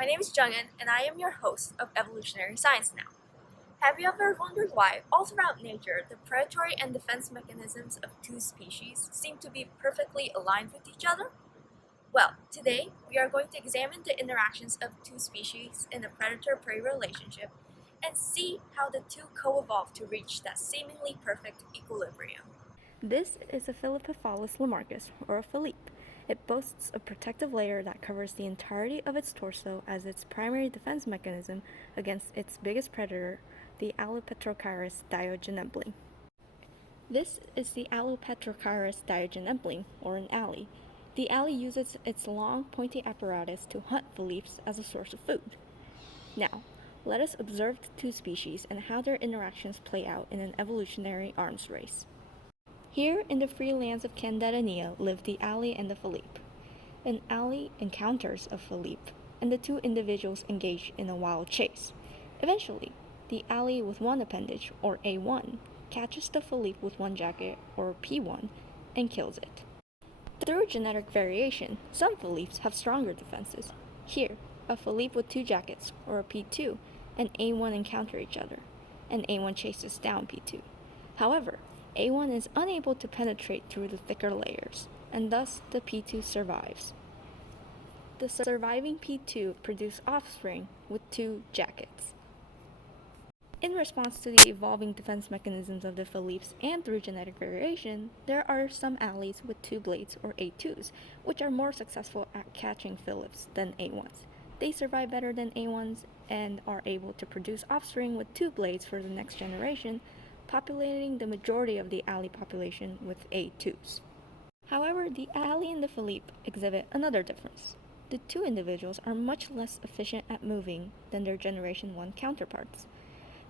My name is Jungin, and I am your host of Evolutionary Science Now. Have you ever wondered why, all throughout nature, the predatory and defense mechanisms of two species seem to be perfectly aligned with each other? Well, today we are going to examine the interactions of two species in a predator-prey relationship and see how the two co-evolve to reach that seemingly perfect equilibrium. This is a Philipophalus lamarcus, or a Philippe. It boasts a protective layer that covers the entirety of its torso as its primary defense mechanism against its biggest predator, the Alopetrochirus diogenembling. This is the Alopetrochirus diogenembling, or an alley. The alley uses its long, pointy apparatus to hunt Philippes as a source of food. Now, let us observe the two species and how their interactions play out in an evolutionary arms race. Here in the free lands of Candarania live the alley and the Philippe. An alley encounters a Philippe, and the two individuals engage in a wild chase. Eventually, the alley with one appendage, or A1, catches the Philippe with one jacket, or P1, and kills it. Through genetic variation, some Philippes have stronger defenses. Here, a Philippe with two jackets, or a P2, and A1 encounter each other, and A1 chases down P2. However, A1 is unable to penetrate through the thicker layers, and thus the P2 survives. The surviving P2 produce offspring with two jackets. In response to the evolving defense mechanisms of the Philippes and through genetic variation, there are some allies with two blades, or A2s, which are more successful at catching Philippes than A1s. They survive better than A1s and are able to produce offspring with two blades for the next generation, populating the majority of the alley population with A2s. However, the alley and the Philippe exhibit another difference. The two individuals are much less efficient at moving than their Generation 1 counterparts.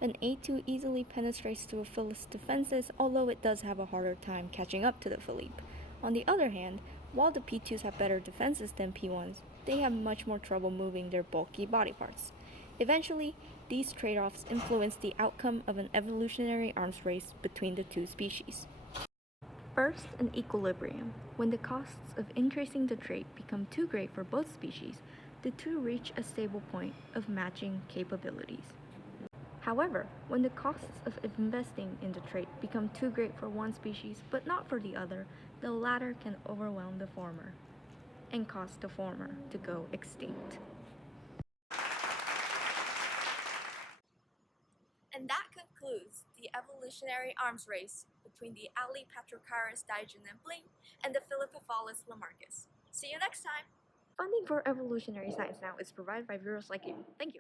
An A2 easily penetrates through a Philippe's defenses, although it does have a harder time catching up to the Philippe. On the other hand, while the P2s have better defenses than P1s, they have much more trouble moving their bulky body parts. Eventually, these trade-offs influence the outcome of an evolutionary arms race between the two species. First, an equilibrium. When the costs of increasing the trait become too great for both species, the two reach a stable point of matching capabilities. However, when the costs of investing in the trait become too great for one species but not for the other, the latter can overwhelm the former and cause the former to go extinct. And that concludes the evolutionary arms race between the Alopetrochirus diogenembling and the Philipophalus lamarcus. See you next time! Funding for Evolutionary Science Now is provided by viewers like you. Thank you.